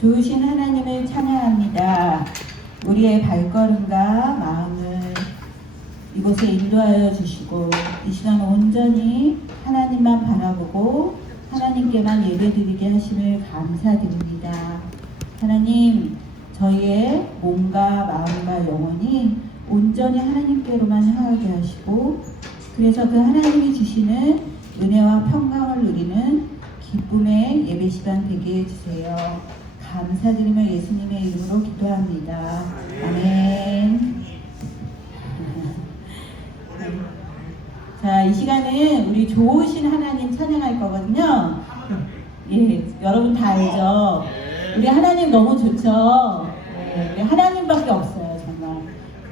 좋으신 하나님을 찬양합니다. 우리의 발걸음과 마음을 이곳에 인도하여 주시고 이 시간 온전히 하나님만 바라보고 하나님께만 예배드리게 하심을 감사드립니다. 하나님, 저희의 몸과 마음과 영혼이 온전히 하나님께로만 향하게 하시고, 그래서 그 하나님이 주시는 은혜와 평강을 누리는 기쁨의 예배 시간 되게 해주세요. 감사드리며 예수님의 이름으로 기도합니다. 아멘. 자, 이 시간은 우리 좋으신 하나님 찬양할 거거든요. 예, 여러분 다 알죠? 우리 하나님 너무 좋죠? 예, 우리 하나님밖에 없어요, 정말.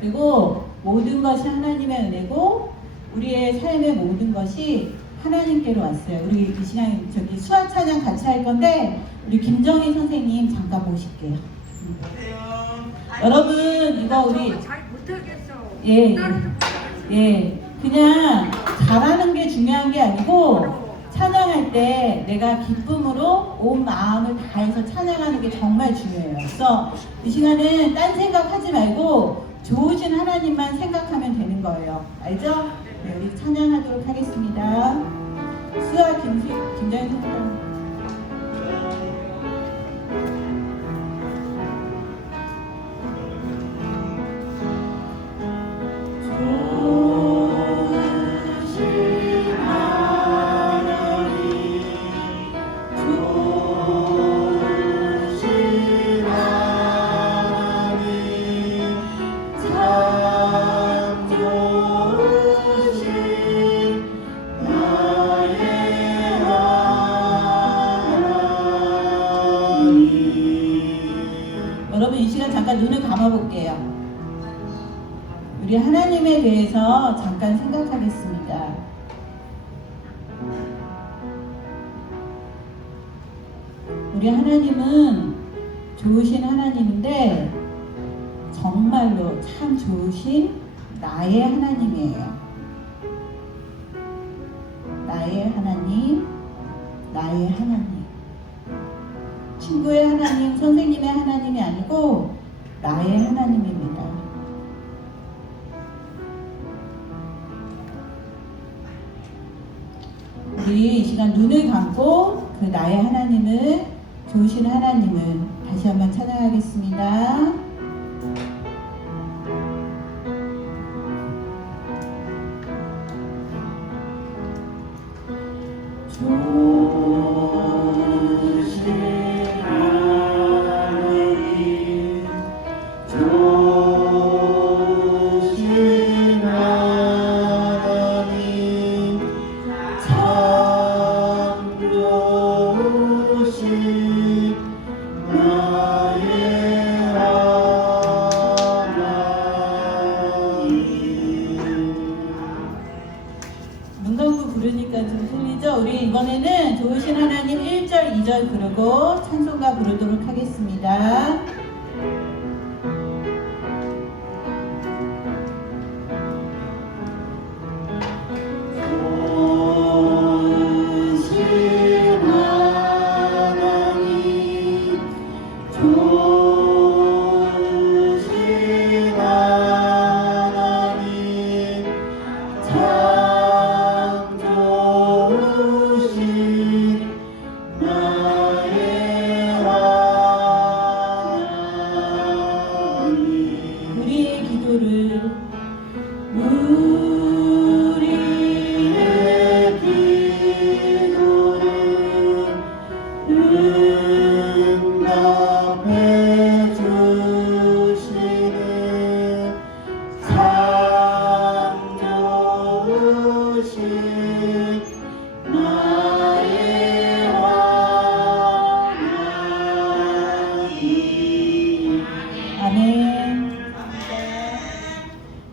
그리고 모든 것이 하나님의 은혜고 우리의 삶의 모든 것이 하나님께로 왔어요. 우리 이 시간 저기 수학 찬양 같이 할 건데 우리 김정희 선생님 잠깐 모실게요. 여러분 이거 우리 예, 그냥 잘하는 게 중요한 게 아니고 찬양할 때 내가 기쁨으로 온 마음을 다해서 찬양하는 게 정말 중요해요. 그래서 이 시간은 딴 생각하지 말고 좋으신 하나님만 생각하면 되는 거예요. 알죠? 네, 우리 찬양하도록 하겠습니다. 수아 김정희 선생님. 여러분 이 시간 잠깐 눈을 감아볼게요. 우리 하나님에 대해서 잠깐 생각하겠습니다. 우리 하나님은 좋으신 하나님인데 정말로 참 좋으신 나의 하나님이에요. 나의 하나님, 나의 하나님. 친구의 하나님, 선생님의 하나님이 아니고 나의 하나님입니다. 우리 이 시간 눈을 감고 그 나의 하나님을, 좋으신 하나님을 다시 한번 찬양하겠습니다. 문감구 부르니까 좀 틀리죠? 우리 이번에는 좋으신 하나님 1절, 2절 부르고 찬송가 부르도록 하겠습니다.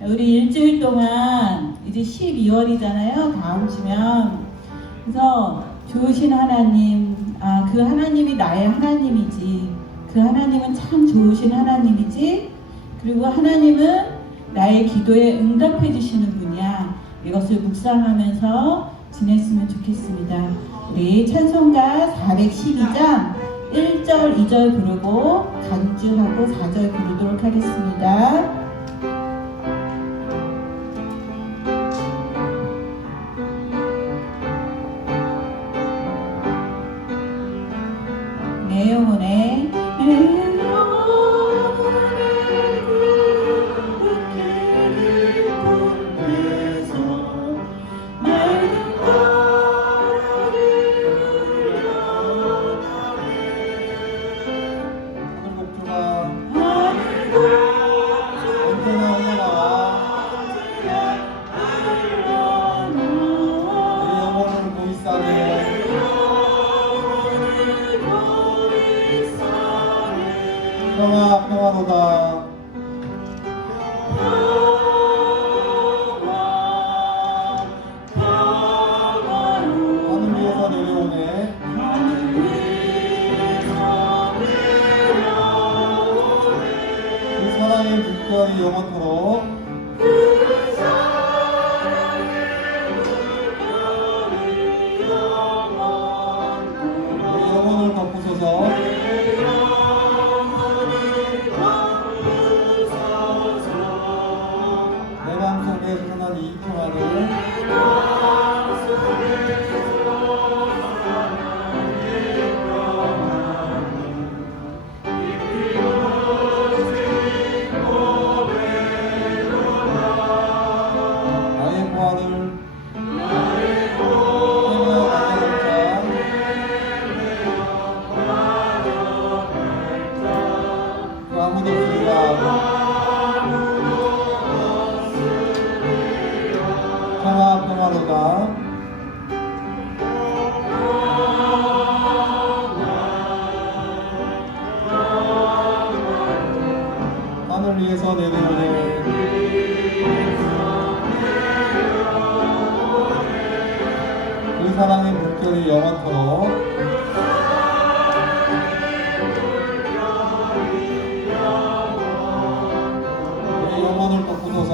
우리 일주일 동안 이제 12월이잖아요. 다음 주면. 그래서 좋으신 하나님, 그 하나님이 나의 하나님이지. 그 하나님은 참 좋으신 하나님이지. 그리고 하나님은 나의 기도에 응답해 주시는 분이야. 이것을 묵상하면서 지냈으면 좋겠습니다. 우리 찬송가 412장 1절, 2절 부르고 간주하고 4절 부르도록 하겠습니다. 내 영혼에 평화로다. 하늘 위에서 내려오네. 그 사랑의 물결이 영원토록 우리 영혼을 덮으소서. 내 마음속에 선한 이 평화를 나의 보화를 그 아무도 없으리라. 평화로다. 하늘 위에서 내려오네. 그 사랑의 물결이 영원토록 우리 영혼을 덮으소서.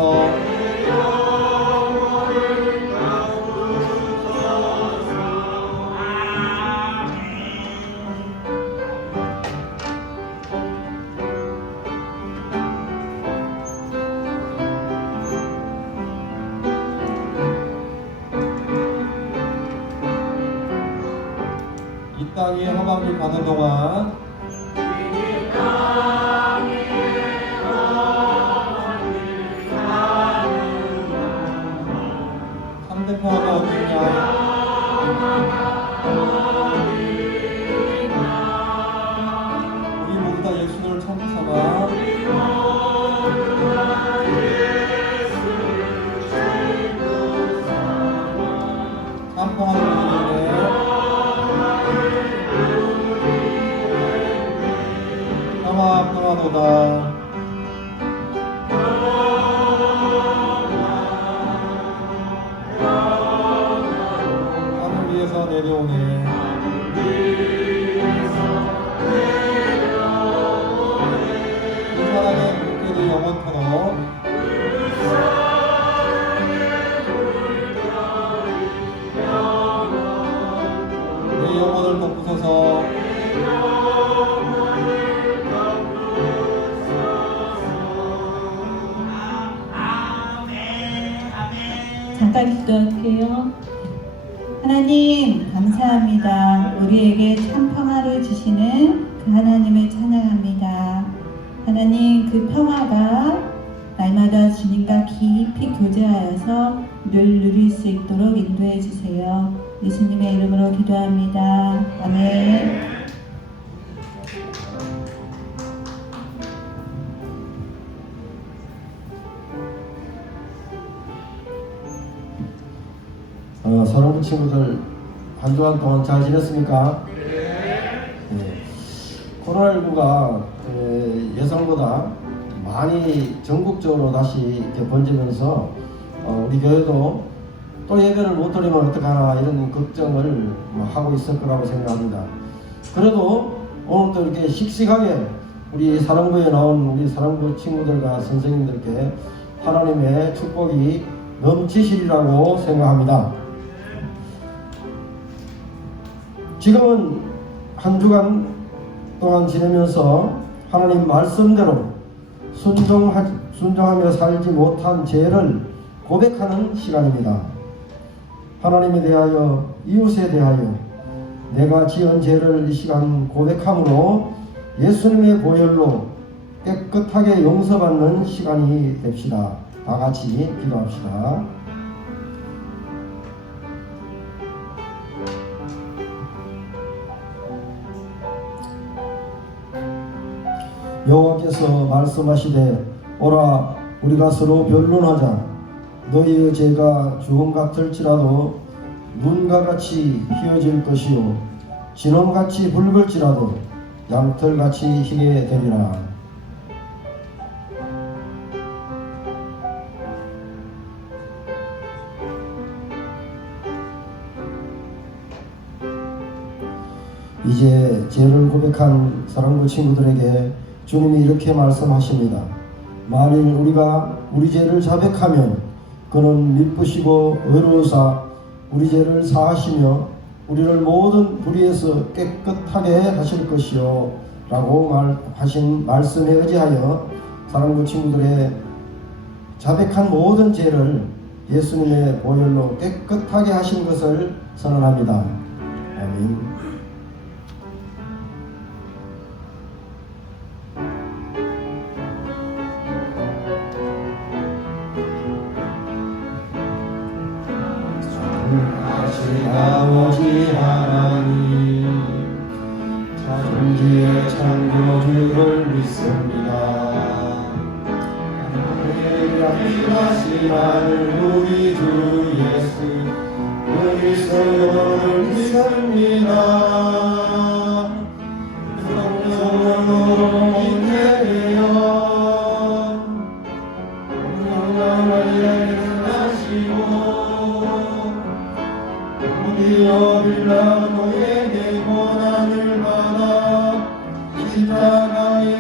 이 땅이 허망이 가는 동안 참된 평화가 어디냐. 우리 모두 다 예수를 천국 삼아 참 평화를 누리네. 평화로다. 하늘 위에서 내려오네. 그 사랑의 물결이 영원토록 내 영혼을 덮으소서. 잠깐 기도할게요. 하나님 감사합니다. 우리에게 참 평화를 주시는 그 하나님을 찬양합니다. 하나님 그 평화가 날마다 주님과 깊이 교제하여서 늘 누릴 수 있도록 인도해 주세요. 예수님의 이름으로 기도합니다. 아멘. 사랑하는 친구들, 한 주간 동안 잘 지냈습니까? 네. 코로나19가 예상보다 많이 전국적으로 다시 이렇게 번지면서 우리 교회도 또 예배를 못 드리면 어떡하나 이런 걱정을 하고 있을 거라고 생각합니다. 그래도 오늘도 이렇게 씩씩하게 우리 사랑부에 나온 우리 사랑부 친구들과 선생님들께 하나님의 축복이 넘치시리라고 생각합니다. 지금은 한 주간 동안 지내면서 하나님 말씀대로 순종하며 살지 못한 죄를 고백하는 시간입니다. 하나님에 대하여, 이웃에 대하여 내가 지은 죄를 이 시간 고백함으로 예수님의 보혈로 깨끗하게 용서받는 시간이 됩시다. 다 같이 기도합시다. 여호와께서 말씀하시되 오라 우리가 서로 변론하자. 너희의 죄가 주홍 같을지라도 눈과 같이 희어질 것이요 진홍같이 붉을지라도 양털같이 희게 되리라. 이제 죄를 고백한 사랑부 친구들에게 주님이 이렇게 말씀하십니다. 만일 우리가 우리 죄를 자백하면 그는 미쁘시고 의로우사 우리 죄를 사하시며 우리를 모든 불의에서 깨끗하게 하실 것이요 라고 하신 말씀에 의지하여 사랑부 친구들의 자백한 모든 죄를 예수님의 보혈로 깨끗하게 하신 것을 선언합니다. 아멘. 아버지 하나님, 자존지의 창조주를 믿습니다. 하나님의 하늘 우리 주 예수 그리스도를 믿습니다. 성령으로 인내하여 성령을 하시고 우리여 빌라도에게 고난을 받아 십자가에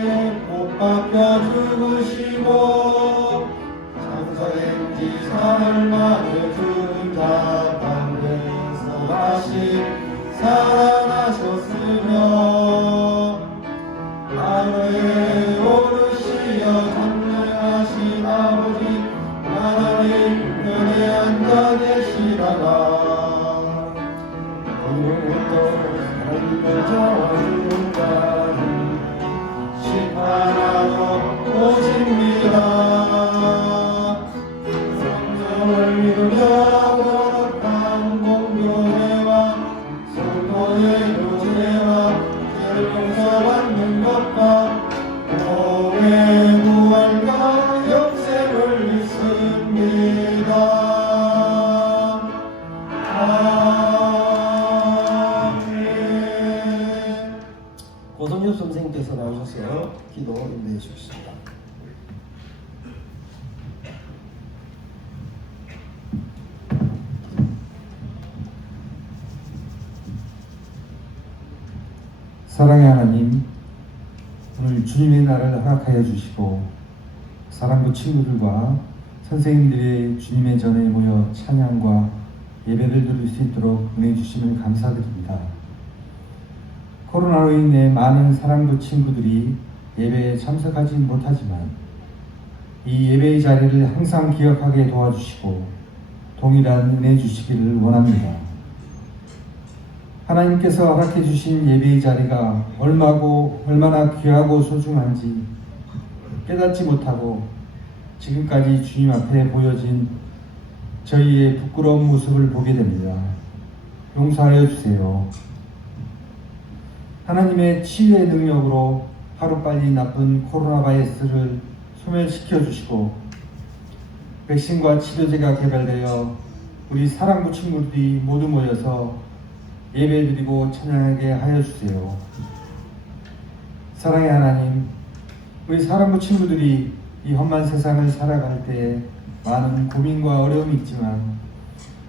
못 박혀 죽으시고 장사행지 사흘 만에 죽은 자 가운데서 다시 살아나셨으며 하늘에 오르시어 전능하신 아버지 하나님 우편에 앉아 계시다가 심판하러 오십니다. 성령을 믿으며 거룩한 공교회와 성도의 교제와 죄를 용서받는 것과 몸의 부활과 영생을 믿습니다. 고성엽 선생님께서 나오셔서 기도 인도해 주십니다. 사랑의 하나님, 오늘 주님의 날을 허락하여 주시고 사랑부 친구들과 선생님들이 주님의 전에 모여 찬양과 예배를 드릴 수 있도록 은혜 주심을 감사드립니다. 코로나로 인해 많은 사랑부 친구들이 예배에 참석하지 못하지만 이 예배의 자리를 항상 기억하게 도와주시고 동일한 은혜 주시기를 원합니다. 하나님께서 허락해 주신 예배의 자리가 얼마나 귀하고 소중한지 깨닫지 못하고 지금까지 주님 앞에 보여진 저희의 부끄러운 모습을 보게 됩니다. 용서하여 주세요. 하나님의 치유의 능력으로 하루빨리 나쁜 코로나 바이러스를 소멸시켜 주시고 백신과 치료제가 개발되어 우리 사랑부 친구들이 모두 모여서 예배드리고 찬양하게 하여 주세요. 사랑의 하나님, 우리 사랑부 친구들이 이 험한 세상을 살아갈 때에 많은 고민과 어려움이 있지만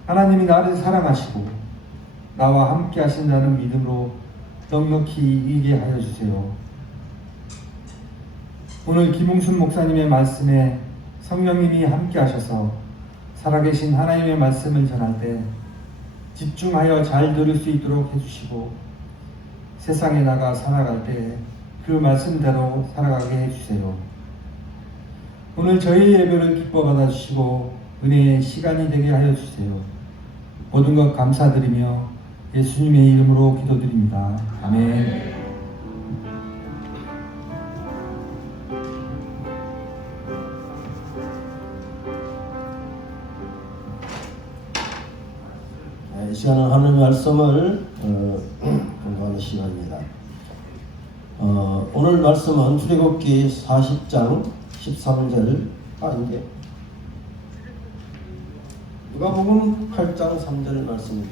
하나님이 나를 사랑하시고 나와 함께 하신다는 믿음으로 넉넉히 이기게 하여 주세요. 오늘 김웅순 목사님의 말씀에 성령님이 함께 하셔서 살아계신 하나님의 말씀을 전할 때 집중하여 잘 들을 수 있도록 해주시고 세상에 나가 살아갈 때 그 말씀대로 살아가게 해주세요. 오늘 저희 예배를 기뻐 받아주시고 은혜의 시간이 되게 하여 주세요. 모든 것 감사드리며 예수님의 이름으로 기도드립니다. 아멘. 이 시간은 하나님의 말씀을 공부하는 시간입니다. 오늘 말씀은 출애굽기 40장 13절 아닌데 누가복음 8장 3절 말씀인데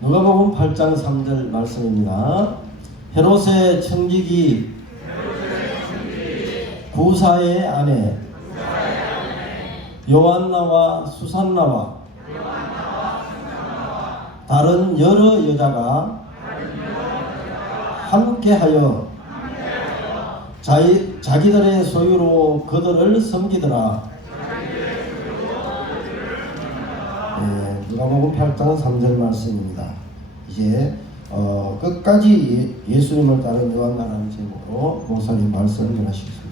누가복음 8장 3절 말씀입니다. 헤롯의 청지기 구사의 아내 요한나와 수산나와 다른 여러 여자가 함께하여 자기들의 소유로 그들을 섬기더라. 누가복음 8장 3절 말씀입니다. 이제 끝까지 예수님을 따른 요한나라는 제목으로 목사님 말씀을 전하시겠습니다.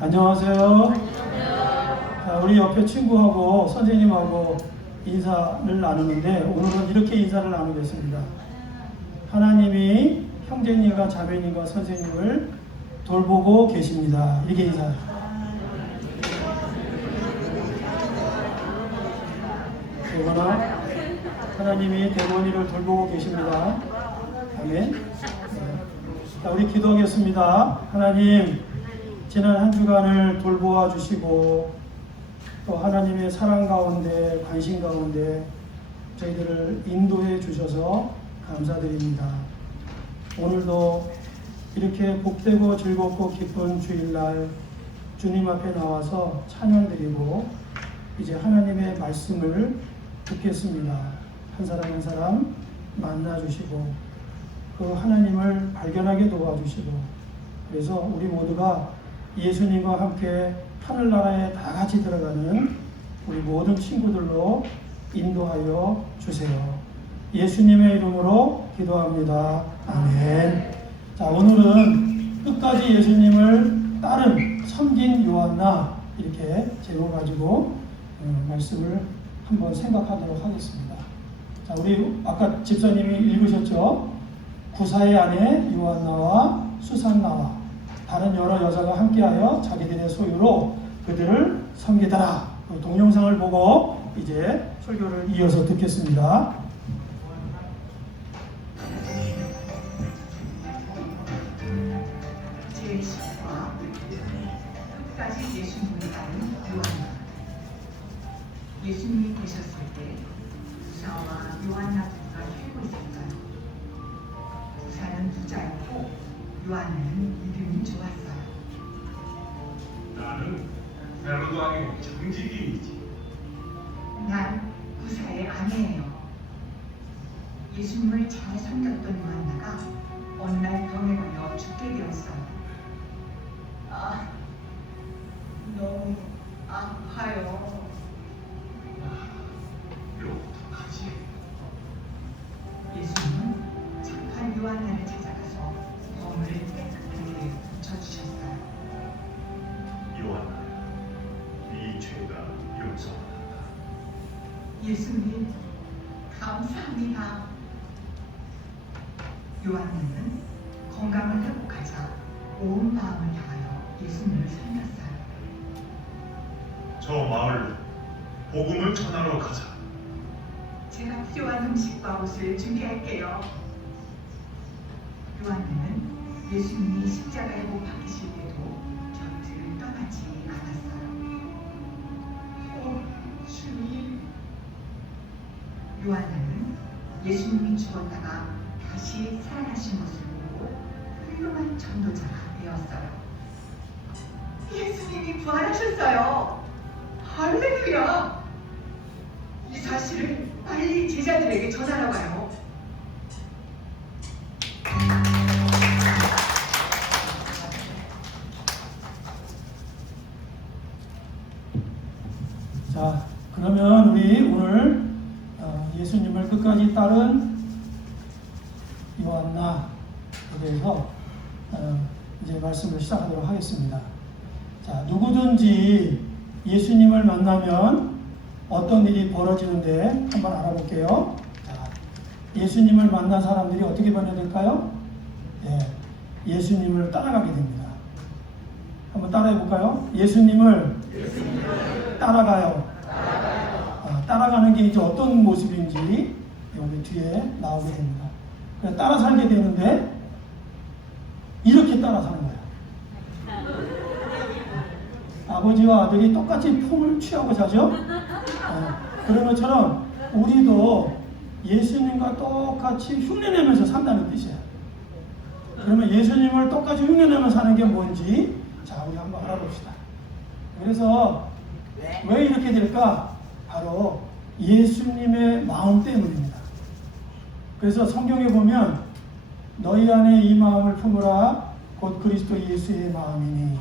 안녕하세요. 자, 우리 옆에 친구하고 선생님하고 인사를 나누는데 오늘은 이렇게 인사를 나누겠습니다. 하나님이 형제님과 자매님과 선생님을 돌보고 계십니다. 이렇게 인사. 그러나 하나님이 대본이를 돌보고 계십니다. 아멘. 자, 우리 기도하겠습니다. 하나님, 지난 한 주간을 돌보아 주시고 또 하나님의 사랑 가운데 관심 가운데 저희들을 인도해 주셔서 감사드립니다. 오늘도 이렇게 복되고 즐겁고 기쁜 주일날 주님 앞에 나와서 찬양드리고 이제 하나님의 말씀을 듣겠습니다. 한 사람 한 사람 만나주시고 그 하나님을 발견하게 도와주시고 그래서 우리 모두가 예수님과 함께 하늘나라에 다 같이 들어가는 우리 모든 친구들로 인도하여 주세요. 예수님의 이름으로 기도합니다. 아멘. 자, 오늘은 끝까지 예수님을 따른 섬긴 요한나 이렇게 제목 가지고 말씀을 한번 생각하도록 하겠습니다. 자, 우리 아까 집사님이 읽으셨죠? 구사의 아내 요한나와 수산나와 다른 여러 여자가 함께하여 자기들의 소유로 그들을 섬기더라. 동영상을 보고 이제 설교를 이어서 듣겠습니다. 제10화 끝까지 예수님을 따른 요한나. 예수님이 계셨을 때 구사와 요한나 부부가 살고 있었어요. 구사는 부자였고 요한나는 이름이 좋았어요. 나는 헤로드 왕의 청지기이지. 난 구사의 아내예요. 예수님을 잘 섬겼던 요한나가 어느 날 병에 걸려 죽게 되었어요. 너무 아파요. 어떡하지? 예수님은 착한 요한나를 찾아가서 검을 깨끗하게 붙여주셨어요. 요한아, 이 죄가 용서받았다. 예수님, 감사합니다. 요한나는 건강을 회복하자 온 마음을 다하여 예수님을 섬겼어요. 저 마을로 복음을 전하러 가자. 제가 필요한 음식과 옷을 준비할게요. 요한나는 예수님이 십자가에 못 박히실 때도 곁을 떠나지 않았어요. 주님. 요한나는 예수님이 죽었다가 다시 살아나신 것을 보고 훌륭한 전도자가 되었어요. 예수님이 부활하셨어요. 할렐루야! 이 사실을 빨리 제자들에게 전하러 가요. 말은 요한나에 대해서 이제 말씀을 시작하도록 하겠습니다. 자, 누구든지 예수님을 만나면 어떤 일이 벌어지는데 한번 알아볼게요. 자, 예수님을 만난 사람들이 어떻게 변화될까요? 네, 예수님을 따라가게 됩니다. 한번 따라해 볼까요? 예수님을 따라가요. 따라가는 게 이제 어떤 모습인지 여기 뒤에 나오게 됩니다. 그래서 따라 살게 되는데 이렇게 따라 사는 거예요. 아버지와 아들이 똑같이 품을 취하고 자죠. 그런 것처럼 우리도 예수님과 똑같이 흉내내면서 산다는 뜻이에요. 그러면 예수님을 똑같이 흉내내면서 사는 게 뭔지 자, 우리 한번 알아봅시다. 그래서 왜 이렇게 될까? 바로 예수님의 마음 때문입니다. 그래서 성경에 보면 너희 안에 이 마음을 품으라 곧 그리스도 예수의 마음이니,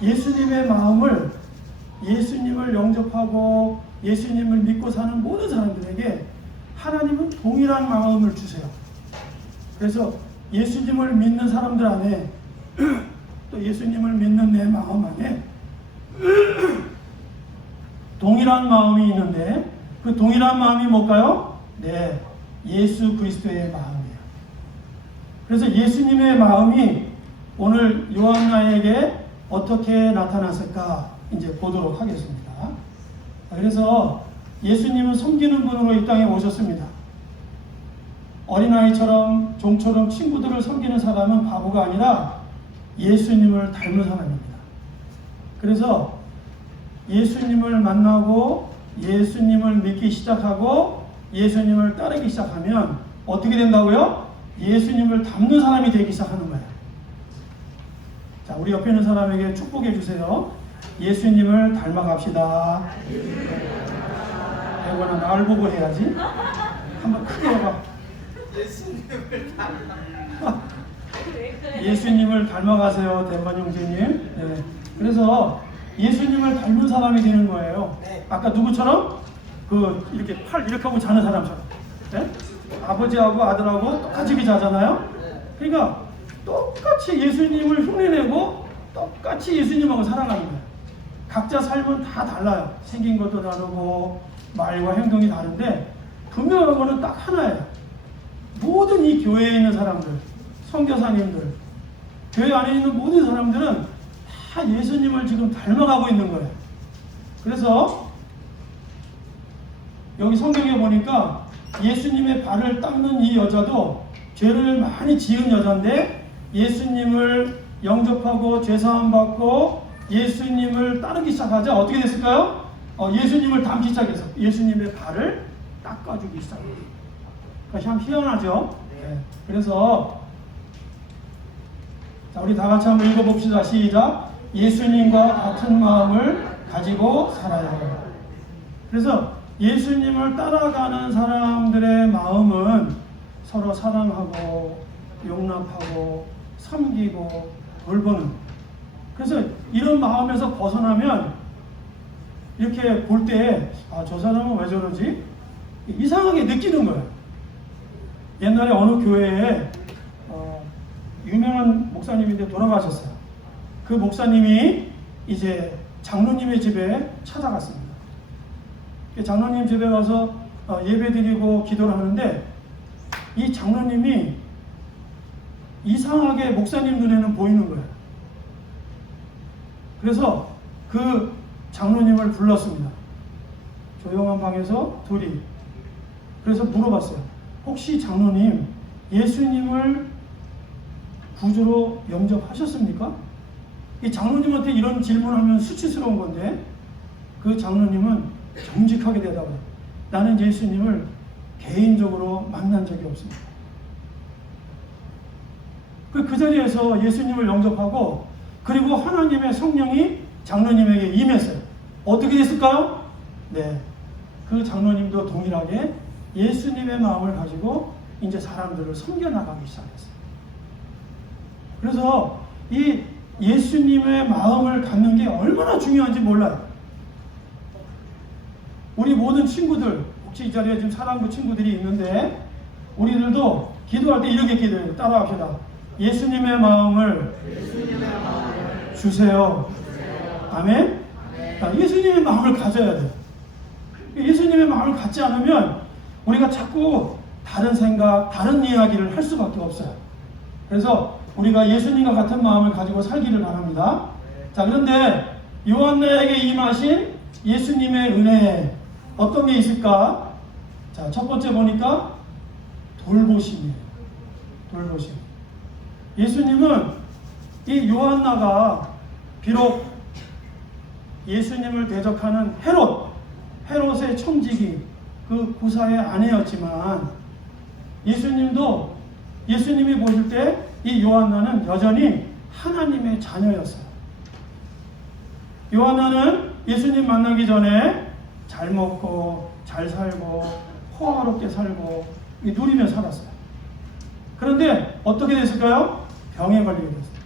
예수님의 마음을, 예수님을 영접하고 예수님을 믿고 사는 모든 사람들에게 하나님은 동일한 마음을 주세요. 그래서 예수님을 믿는 사람들 안에 또 예수님을 믿는 내 마음 안에 동일한 마음이 있는데 그 동일한 마음이 뭘까요? 네, 예수 그리스도의 마음이에요. 그래서 예수님의 마음이 오늘 요한나에게 어떻게 나타났을까 이제 보도록 하겠습니다. 그래서 예수님은 섬기는 분으로 이 땅에 오셨습니다. 어린아이처럼 종처럼 친구들을 섬기는 사람은 바보가 아니라 예수님을 닮은 사람입니다. 그래서 예수님을 만나고 예수님을 믿기 시작하고 예수님을 따르기 시작하면 어떻게 된다고요? 예수님을 닮는 사람이 되기 시작하는 거예요. 자, 우리 옆에 있는 사람에게 축복해 주세요. 예수님을 닮아갑시다. 배우나 나를 보고 해야지. 한번 크게 해봐. 예수님을 닮아가세요, 대만 형제님. 네. 그래서 예수님을 닮은 사람이 되는 거예요. 아까 누구처럼? 이렇게 팔 이렇게 하고 자는 사람처럼. 네? 아버지하고 아들하고 똑같이 자잖아요. 그러니까 똑같이 예수님을 흉내내고 똑같이 예수님하고 살아가는 거예요. 각자 삶은 다 달라요. 생긴 것도 다르고 말과 행동이 다른데 분명한 거는 딱 하나예요. 모든 이 교회에 있는 사람들, 선교사님들, 교회 안에 있는 모든 사람들은 다 예수님을 지금 닮아가고 있는 거예요. 그래서 여기 성경에 보니까 예수님의 발을 닦는 이 여자도 죄를 많이 지은 여자인데 예수님을 영접하고 죄사함 받고 예수님을 따르기 시작하자 어떻게 됐을까요? 예수님을 닮기 시작해서 예수님의 발을 닦아주기 시작해요. 그러니까 참 희한하죠. 네. 그래서 자, 우리 다 같이 한번 읽어봅시다. 시작. 예수님과 같은 마음을 가지고 살아요. 그래서 예수님을 따라가는 사람들의 마음은 서로 사랑하고 용납하고 섬기고 돌보는, 그래서 이런 마음에서 벗어나면 이렇게 볼 때 저 사람은 왜 저러지? 이상하게 느끼는 거예요. 옛날에 어느 교회에 유명한 목사님인데 돌아가셨어요. 그 목사님이 이제 장로님의 집에 찾아갔습니다. 장로님 집에 가서 예배드리고 기도를 하는데 이 장로님이 이상하게 목사님 눈에는 보이는 거예요. 그래서 그 장로님을 불렀습니다. 조용한 방에서 둘이. 그래서 물어봤어요. 혹시 장로님 예수님을 구주로 영접하셨습니까? 이 장로님한테 이런 질문하면 수치스러운 건데 그 장로님은 정직하게 대답해요. 나는 예수님을 개인적으로 만난 적이 없습니다. 그 자리에서 예수님을 영접하고 그리고 하나님의 성령이 장로님에게 임했어요. 어떻게 됐을까요? 네, 그 장로님도 동일하게 예수님의 마음을 가지고 이제 사람들을 섬겨나가기 시작했어요. 그래서 이 예수님의 마음을 갖는 게 얼마나 중요한지 몰라요. 우리 모든 친구들, 혹시 이 자리에 지금 사랑부 친구들이 있는데 우리들도 기도할 때 이렇게 기도해요. 따라합시다. 예수님의 마음을 주세요. 아멘? 자, 예수님의 마음을 가져야 돼요. 예수님의 마음을 갖지 않으면 우리가 자꾸 다른 생각, 다른 이야기를 할 수밖에 없어요. 그래서 우리가 예수님과 같은 마음을 가지고 살기를 바랍니다. 자, 그런데 요한나에게 임하신 예수님의 은혜에 어떤 게 있을까? 자, 첫 번째 보니까 돌보심이에요. 돌보심. 예수님은 이 요한나가 비록 예수님을 대적하는 헤롯의 청지기 그 구사의 아내였지만 예수님이 보실 때 이 요한나는 여전히 하나님의 자녀였어요. 요한나는 예수님 만나기 전에 잘 먹고 잘 살고 호화롭게 살고 누리며 살았어요. 그런데 어떻게 됐을까요? 병에 걸리게 됐어요.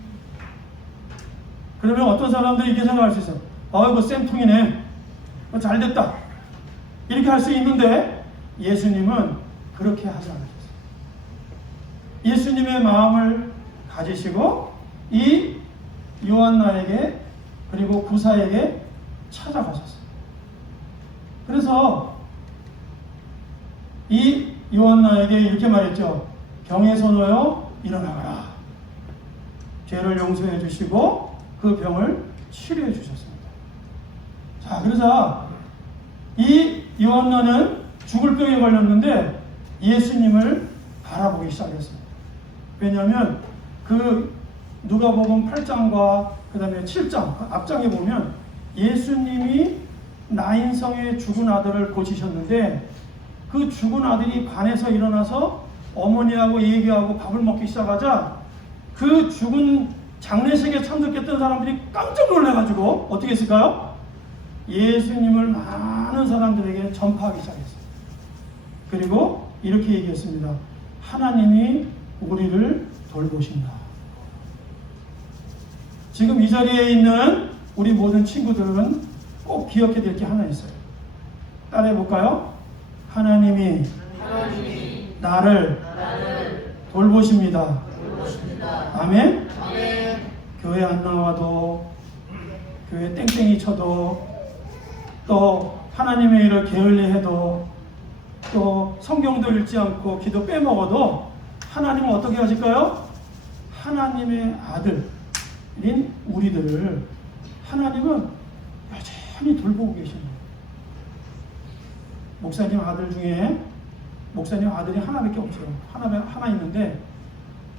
그러면 어떤 사람들이 이렇게 생각할 수 있어요. 아이고 쌤통이네. 잘 됐다. 이렇게 할 수 있는데 예수님은 그렇게 하지 않으셨어요. 예수님의 마음을 가지시고 이 요한나에게 그리고 구사에게 찾아가셨어요. 그래서 이 요한나에게 이렇게 말했죠. 병에서 놓여 일어나거라. 죄를 용서해 주시고 그 병을 치료해 주셨습니다. 자, 그러자 이 요한나는 죽을 병에 걸렸는데 예수님을 바라보기 시작했습니다. 왜냐하면 그 누가복음 8장과 그 다음에 7장 앞장에 보면 예수님이 나인성의 죽은 아들을 고치셨는데 그 죽은 아들이 관에서 일어나서 어머니하고 얘기하고 밥을 먹기 시작하자 그 죽은 장례식에 참석했던 사람들이 깜짝 놀라가지고 어떻게 했을까요? 예수님을 많은 사람들에게 전파하기 시작했어요. 그리고 이렇게 얘기했습니다. 하나님이 우리를 돌보신다. 지금 이 자리에 있는 우리 모든 친구들은 꼭 기억해야 될 게 하나 있어요. 따라해 볼까요? 하나님이 나를 돌보십니다. 아멘? 교회 안 나와도 교회 땡땡이 쳐도 또 하나님의 일을 게을리해도 또 성경도 읽지 않고 기도 빼먹어도 하나님은 어떻게 하실까요? 하나님의 아들인 우리들을 하나님은 여전히 돌보고 계십니다. 목사님 아들 중에 목사님 아들이 하나밖에 없어요. 하나 있는데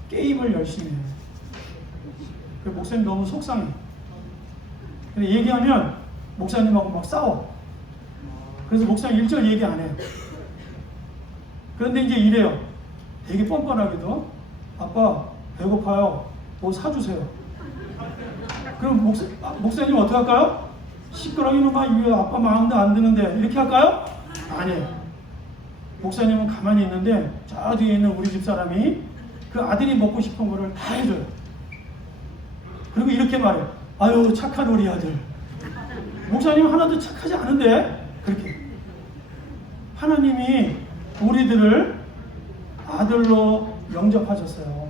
게임을 열심히 해요. 그 목사님 너무 속상해. 근데 얘기하면 목사님하고 막 싸워. 그래서 목사님 1절 얘기 안 해요. 그런데 이제 이래요. 되게 뻔뻔하게도 아빠 배고파요. 뭐 사주세요. 그럼 목사님 어떻게 할까요? 시끄러기는 왜 아빠 마음도 안 드는데 이렇게 할까요? 아니에요. 목사님은 가만히 있는데 저 뒤에 있는 우리 집 사람이 그 아들이 먹고 싶은 거를 다 해줘요. 그리고 이렇게 말해요. 아유 착한 우리 아들. 목사님 하나도 착하지 않은데 그렇게 하나님이 우리들을 아들로 영접하셨어요.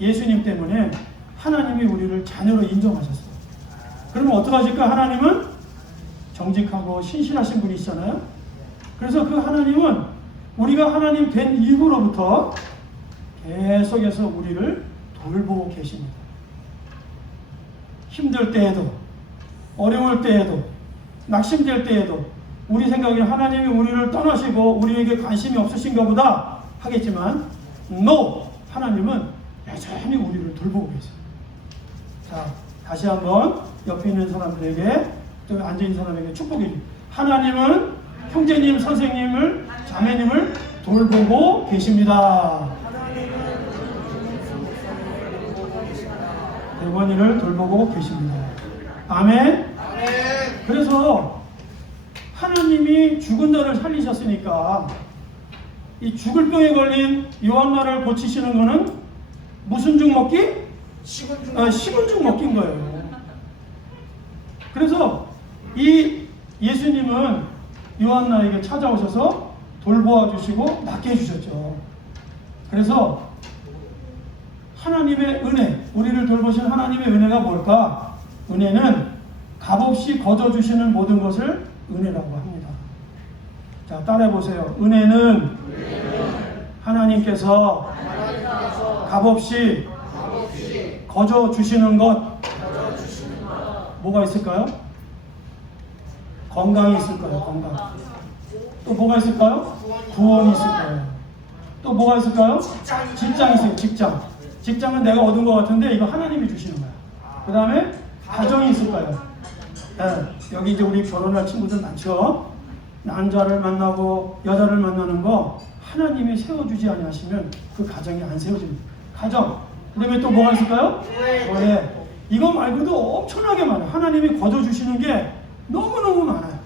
예수님 때문에 하나님이 우리를 자녀로 인정하셨어요. 그러면 어떡하실까? 하나님은 정직하고 신실하신 분이시잖아요. 그래서 그 하나님은 우리가 하나님 된 이후로부터 계속해서 우리를 돌보고 계십니다. 힘들 때에도 어려울 때에도 낙심될 때에도 우리 생각에 하나님이 우리를 떠나시고 우리에게 관심이 없으신가 보다 하겠지만 NO! 하나님은 여전히 우리를 돌보고 계세요. 자, 다시 한번 옆에 있는 사람들에게 또 앉아있는 사람에게 축복해 줍니다. 하나님은 형제님, 선생님을, 자매님을 돌보고 계십니다. 대원이를 돌보고 계십니다. 아멘? 그래서 하나님이 죽은 자를 살리셨으니까 이 죽을 병에 걸린 요한나를 고치시는 거는 무슨 죽 먹기? 식은 죽 먹기인 거예요. 그래서 이 예수님은 요한나에게 찾아오셔서 돌보아 주시고 낫게 해주셨죠. 그래서 하나님의 은혜, 우리를 돌보신 하나님의 은혜가 뭘까? 은혜는 값없이 거저주시는 모든 것을 은혜라고 합니다. 자, 따라해 보세요. 은혜는 하나님께서 값없이 거저주시는 것. 뭐가 있을까요? 건강이 있을 거예요. 건강. 또 뭐가 있을까요? 구원이 있을 거예요. 또 뭐가 있을까요? 직장이 있어요. 직장. 직장은 내가 얻은 것 같은데 이거 하나님이 주시는 거야. 그 다음에 가정이 있을 거예요. 네, 여기 이제 우리 결혼할 친구들 많죠. 남자를 만나고 여자를 만나는 거 하나님이 세워주지 아니하시면 그 가정이 안 세워집니다. 가정. 그 다음에 또 뭐가 있을까요? 교회. 이거 말고도 엄청나게 많아요. 하나님이 거저주시는 게 너무너무 많아요.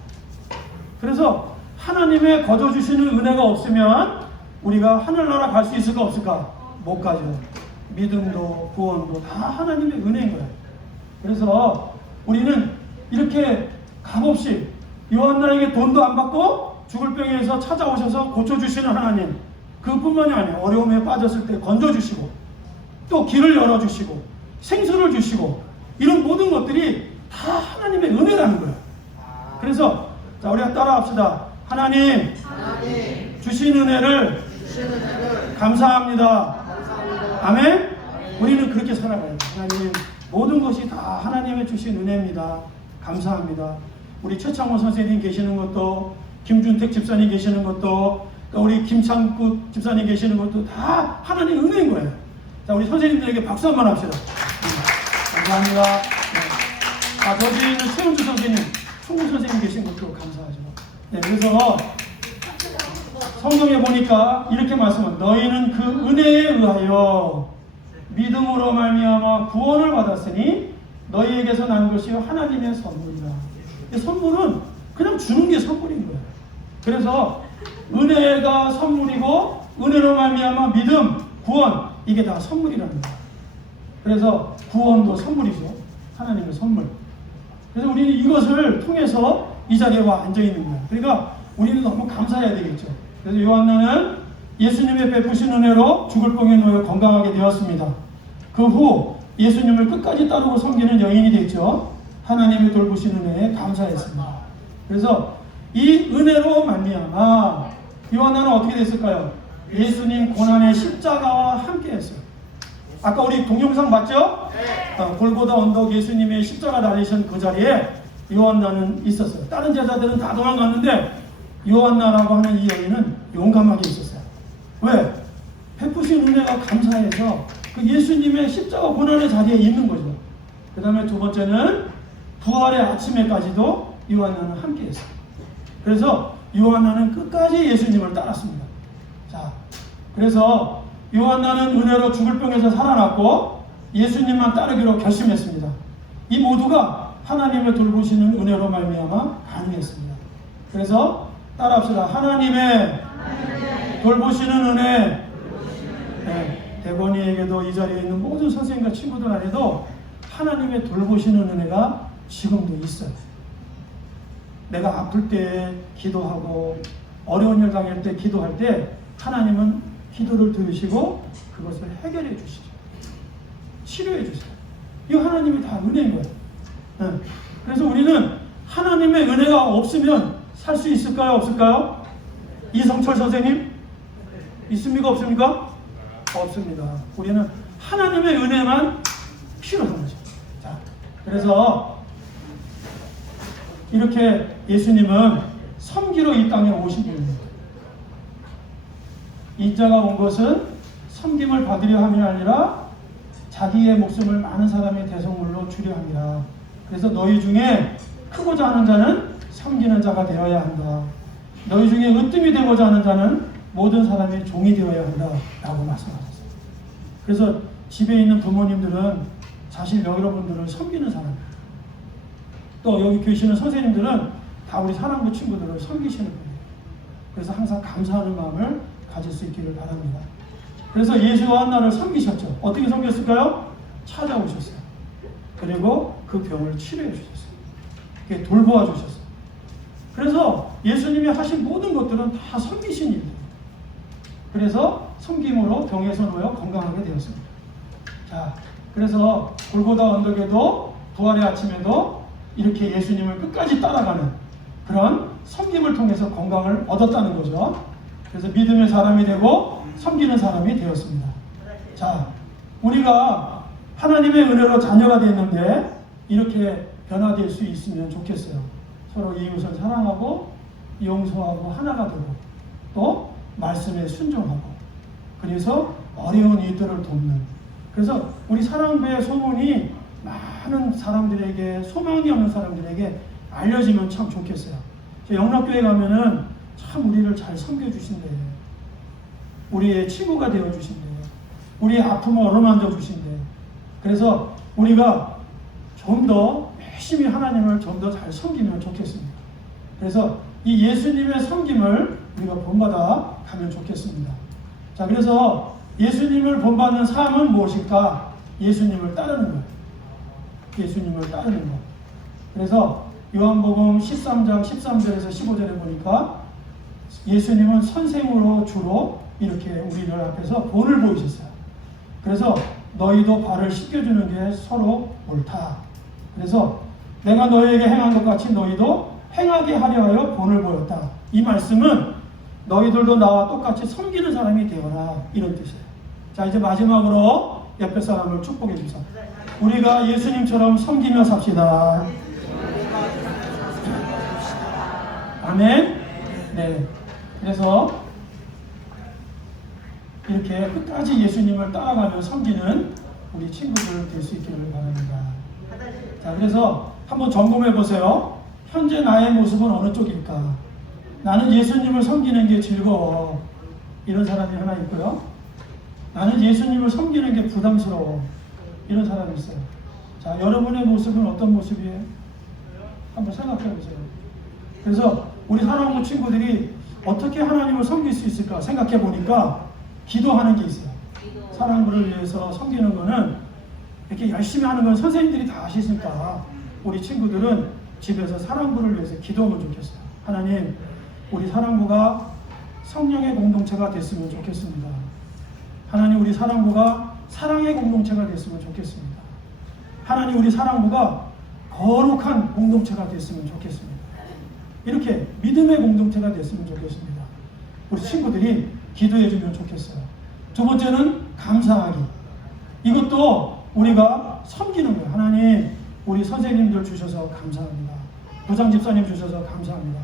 그래서 하나님의 거저주시는 은혜가 없으면 우리가 하늘나라 갈 수 있을까 없을까? 못 가죠. 믿음도 구원도 다 하나님의 은혜인 거예요. 그래서 우리는 이렇게 값없이 요한나에게 돈도 안 받고 죽을 병에서 찾아오셔서 고쳐주시는 하나님, 그뿐만이 아니에요. 어려움에 빠졌을 때 건져주시고 또 길을 열어주시고 생수를 주시고 이런 모든 것들이 다 하나님의 은혜라는 거예요. 그래서 자, 우리가 따라합시다. 하나님 주신 은혜를 감사합니다. 아멘. 우리는 그렇게 살아가야 돼요. 하나님 모든 것이 다 하나님의 주신 은혜입니다. 감사합니다. 우리 최창호 선생님 계시는 것도, 김준택 집사님 계시는 것도, 또 우리 김창구 집사님 계시는 것도 다 하나님의 은혜인 거예요. 자, 우리 선생님들에게 박수 한번 합시다. 감사합니다. 네. 아, 저기 있는 최은주 선생님, 총무 선생님 계신 것도 감사하죠. 네, 그래서 성경에 보니까 이렇게 말씀합니다. 너희는 그 은혜에 의하여 믿음으로 말미암아 구원을 받았으니 너희에게서 난 것이 하나님의 선물이라. 이 선물은 그냥 주는 게 선물인 거예요. 그래서 은혜가 선물이고 은혜로 말미암아 믿음, 구원, 이게 다 선물이라는 거예요. 그래서 구원도 선물이죠. 하나님의 선물. 그래서 우리는 이것을 통해서 이 자리에 와 앉아 있는 거예요. 그러니까 우리는 너무 감사해야 되겠죠. 그래서 요한나는 예수님의 베푸신 은혜로 죽을 병에 놓여 건강하게 되었습니다. 그 후 예수님을 끝까지 따르고 섬기는 여인이 됐죠. 하나님의 돌보신 은혜에 감사했습니다. 그래서 이 은혜로 말미암아 요한나는 어떻게 됐을까요? 예수님 고난의 십자가와 함께 했어요. 아까 우리 동영상 봤죠? 골고다 언덕 예수님의 십자가 달리신 그 자리에 요한나는 있었어요. 다른 제자들은 다 도망갔는데 요한나라고 하는 이 여인은 용감하게 있었어요. 왜? 베푸신 은혜가 감사해서 그 예수님의 십자가 고난의 자리에 있는 거죠. 그 다음에 두 번째는 부활의 아침에까지도 요한나는 함께 했어요. 그래서 요한나는 끝까지 예수님을 따랐습니다. 자, 그래서 요한나는 은혜로 죽을 병에서 살아났고 예수님만 따르기로 결심했습니다. 이 모두가 하나님의 돌보시는 은혜로 말미암아 가능했습니다. 그래서 따라합시다. 하나님의 돌보시는 은혜. 네, 대건이에게도 이 자리에 있는 모든 선생님과 친구들 안에도 하나님의 돌보시는 은혜가 지금도 있어요. 내가 아플 때 기도하고 어려운 일 당할 때 기도할 때 하나님은 기도를 들으시고 그것을 해결해 주시죠. 치료해 주세요. 이 하나님이 다 은혜인 거예요. 네. 그래서 우리는 하나님의 은혜가 없으면 살 수 있을까요? 없을까요? 이성철 선생님? 있습니까? 없습니까? 없습니다. 우리는 하나님의 은혜만 필요한 거죠. 자, 그래서 이렇게 예수님은 섬기러 이 땅에 오신 분입니다. 인자가 온 것은 섬김을 받으려 함이 아니라 자기의 목숨을 많은 사람의 대성물로 주려 함이라. 그래서 너희 중에 크고자 하는 자는 섬기는 자가 되어야 한다. 너희 중에 으뜸이 되고자 하는 자는 모든 사람의 종이 되어야 한다. 라고 말씀하셨어요. 그래서 집에 있는 부모님들은 자신 여러분들을 섬기는 사람이에요. 또 여기 계시는 선생님들은 다 우리 사랑부 친구들을 섬기시는 분이에요. 그래서 항상 감사하는 마음을 가질 수 있기를 바랍니다. 그래서 예수와 한나를 섬기셨죠. 어떻게 섬겼을까요? 찾아오셨어요. 그리고 그 병을 치료해 주셨어요. 돌보아 주셨어요. 그래서 예수님이 하신 모든 것들은 다 섬기신 일입니다. 그래서 섬김으로 병에서 놓여 건강하게 되었습니다. 자, 그래서 골고다 언덕에도 부활의 아침에도 이렇게 예수님을 끝까지 따라가는 그런 섬김을 통해서 건강을 얻었다는 거죠. 그래서 믿음의 사람이 되고 섬기는 사람이 되었습니다. 자, 우리가 하나님의 은혜로 자녀가 됐는데 이렇게 변화될 수 있으면 좋겠어요. 서로 이웃을 사랑하고 용서하고 하나가 되고 또 말씀에 순종하고 그래서 어려운 이들을 돕는 그래서 우리 사랑배의 소문이 많은 사람들에게 소망이 없는 사람들에게 알려지면 참 좋겠어요. 영락교회 가면은 참 우리를 잘 섬겨주신대. 우리의 친구가 되어주신대. 우리의 아픔을 어루만져 주신대. 그래서 우리가 좀 더 열심히 하나님을 좀 더 잘 섬기면 좋겠습니다. 그래서 이 예수님의 섬김을 우리가 본받아 가면 좋겠습니다. 자, 그래서 예수님을 본받는 삶은 무엇일까? 예수님을 따르는 거예요. 예수님을 따르는 것. 그래서 요한복음 13장 13절에서 15절에 보니까 예수님은 선생으로 주로 이렇게 우리들 앞에서 본을 보이셨어요. 그래서 너희도 발을 씻겨주는 게 서로 옳다. 그래서 내가 너희에게 행한 것 같이 너희도 행하게 하려 하여 본을 보였다. 이 말씀은 너희들도 나와 똑같이 섬기는 사람이 되어라. 이런 뜻이에요. 자, 이제 마지막으로 옆에 사람을 축복해 주세요. 우리가 예수님처럼 섬기며 삽시다. 아멘. 네. 그래서 이렇게 끝까지 예수님을 따라가며 섬기는 우리 친구들 될 수 있기를 바랍니다. 자, 그래서 한번 점검해 보세요. 현재 나의 모습은 어느 쪽일까? 나는 예수님을 섬기는 게 즐거워. 이런 사람이 하나 있고요. 나는 예수님을 섬기는 게 부담스러워. 이런 사람이 있어요. 자, 여러분의 모습은 어떤 모습이에요? 한번 생각해 보세요. 그래서 우리 사랑하는 친구들이 어떻게 하나님을 섬길 수 있을까 생각해 보니까 기도하는 게 있어요. 사랑부를 위해서 섬기는 거는 이렇게 열심히 하는 건 선생님들이 다 아시니까 우리 친구들은 집에서 사랑부를 위해서 기도하면 좋겠어요. 하나님, 우리 사랑부가 성령의 공동체가 됐으면 좋겠습니다. 하나님, 우리 사랑부가 사랑의 공동체가 됐으면 좋겠습니다. 하나님, 우리 사랑부가 거룩한 공동체가 됐으면 좋겠습니다. 이렇게 믿음의 공동체가 됐으면 좋겠습니다. 우리 친구들이 기도해 주면 좋겠어요. 두 번째는 감사하기. 이것도 우리가 섬기는 거예요. 하나님, 우리 선생님들 주셔서 감사합니다. 부장 집사님 주셔서 감사합니다.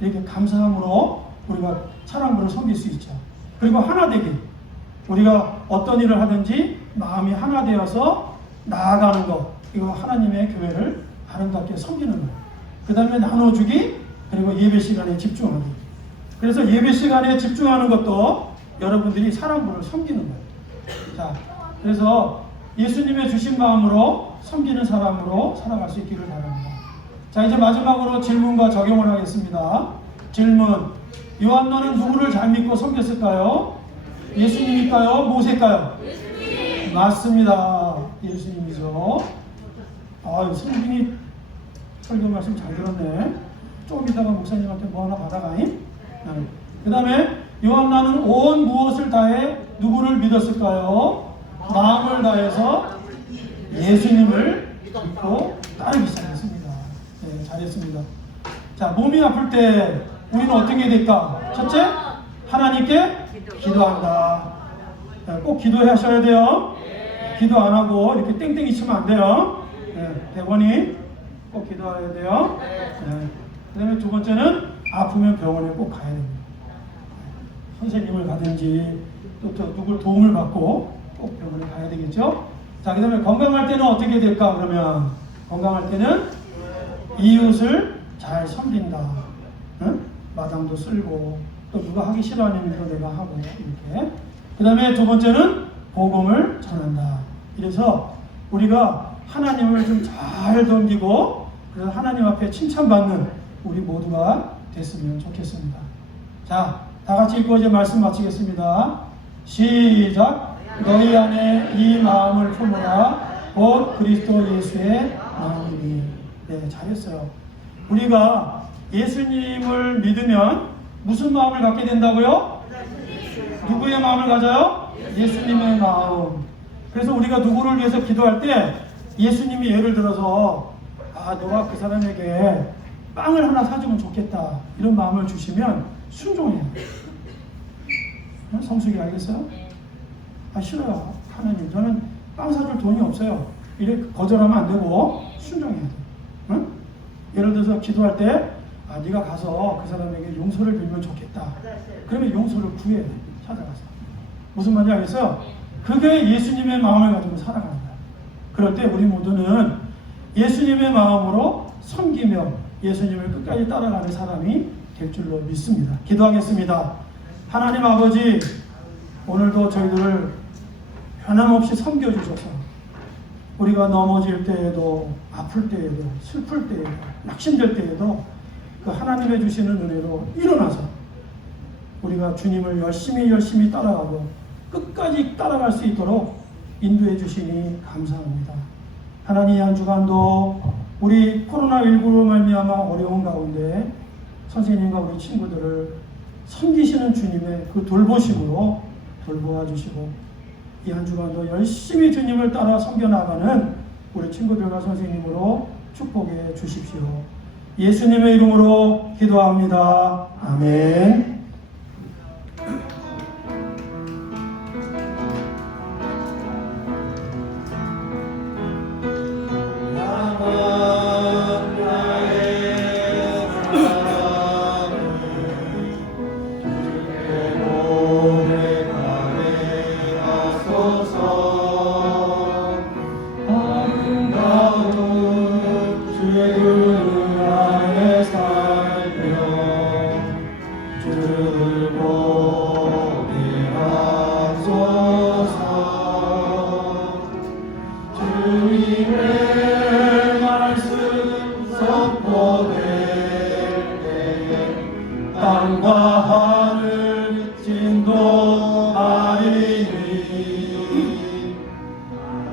이렇게 감사함으로 우리가 사랑부를 섬길 수 있죠. 그리고 하나 되기. 우리가 어떤 일을 하든지 마음이 하나 되어서 나아가는 것. 이거 하나님의 교회를 아름답게 섬기는 거예요. 그 다음에 나눠주기. 그리고 예배 시간에 집중하기. 그래서 예배 시간에 집중하는 것도 여러분들이 사랑부를 섬기는 거예요. 자, 그래서 예수님의 주신 마음으로 섬기는 사람으로 살아갈 수 있기를 바랍니다. 자, 이제 마지막으로 질문과 적용을 하겠습니다. 질문. 요한 너는 누구를 잘 믿고 섬겼을까요? 예수님일까요? 모세일까요? 예수님. 맞습니다. 예수님이죠. 아, 승빈이 설교 말씀 잘 들었네. 좀 이따가 목사님한테 뭐 하나 받아가임? 그 다음에 요한나는 온 무엇을 다해 누구를 믿었을까요? 마음을 다해서 예수님을 믿고 따르기 시작했습니다. 네, 잘했습니다. 자, 몸이 아플 때 우리는 어떻게 될까? 첫째, 하나님께 기도한다. 네, 꼭 기도하셔야 돼요. 기도 안 하고 이렇게 땡땡이 치면 안 돼요. 네, 대본이 꼭 기도해야 돼요. 네. 그 다음에 두 번째는 아프면 병원에 꼭 가야 됩니다. 선생님을 가든지 또 누굴 도움을 받고 꼭 병원에 가야 되겠죠. 자, 그 다음에 건강할 때는 어떻게 될까? 그러면 건강할 때는 이웃을 잘 섬긴다. 응? 마당도 쓸고 또 누가 하기 싫어하는 일도 내가 하고 이렇게. 그 다음에 두 번째는 복음을 전한다. 이래서 우리가 하나님을 좀 잘 섬기고 그래서 하나님 앞에 칭찬받는 우리 모두가 됐으면 좋겠습니다. 자, 다 같이 읽고 이제 말씀 마치겠습니다. 시작. 너희 안에 이 마음을 품으라. 곧 그리스도 예수의 마음이니. 네, 잘했어요. 우리가 예수님을 믿으면 무슨 마음을 갖게 된다고요? 누구의 마음을 가져요? 예수님의 마음. 그래서 우리가 누구를 위해서 기도할 때 예수님이 예를 들어서 너가 그 사람에게 빵을 하나 사주면 좋겠다 이런 마음을 주시면 순종해요. 성숙이 알겠어요? 싫어요. 하나님 저는 빵 사줄 돈이 없어요. 이렇게 거절하면 안 되고 순종해야 돼. 응? 예를 들어서 기도할 때 네가 가서 그 사람에게 용서를 빌면 좋겠다. 그러면 용서를 구해야 돼. 찾아가서. 무슨 말인지 알겠어요? 그게 예수님의 마음을 가지고 살아가는 거야. 그럴 때 우리 모두는 예수님의 마음으로 섬기며 예수님을 끝까지 따라가는 사람이 될 줄로 믿습니다. 기도하겠습니다. 하나님 아버지, 오늘도 저희들을 변함없이 섬겨주셔서 우리가 넘어질 때에도 아플 때에도 슬플 때에도 낙심될 때에도 그 하나님의 주시는 은혜로 일어나서 우리가 주님을 열심히 따라가고 끝까지 따라갈 수 있도록 인도해 주시니 감사합니다. 하나님 한 주간도 우리 코로나19로 말미암아 어려운 가운데 선생님과 우리 친구들을 섬기시는 주님의 그 돌보심으로 돌보아 주시고 이 한 주간도 열심히 주님을 따라 섬겨나가는 우리 친구들과 선생님으로 축복해 주십시오. 예수님의 이름으로 기도합니다. 아멘. 땅과 하늘 진동하리니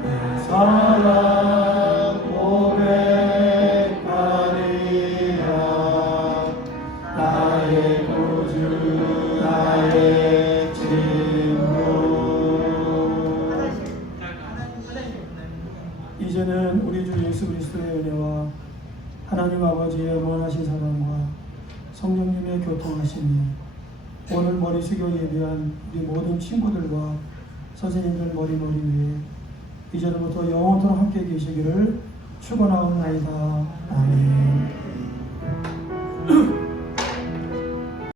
내 사랑 고백하리라 나의 구주 나의 친구. 이제는 우리 주 예수 그리스도의 은혜와 하나님 아버지의 원하신 사랑과 성령님의 교통하심이 오늘 머리 숙여 예배한 우리 모든 친구들과 선생님들 머리 위에 이제부터 영원토록 함께 계시기를 축원하옵나이다. 아멘.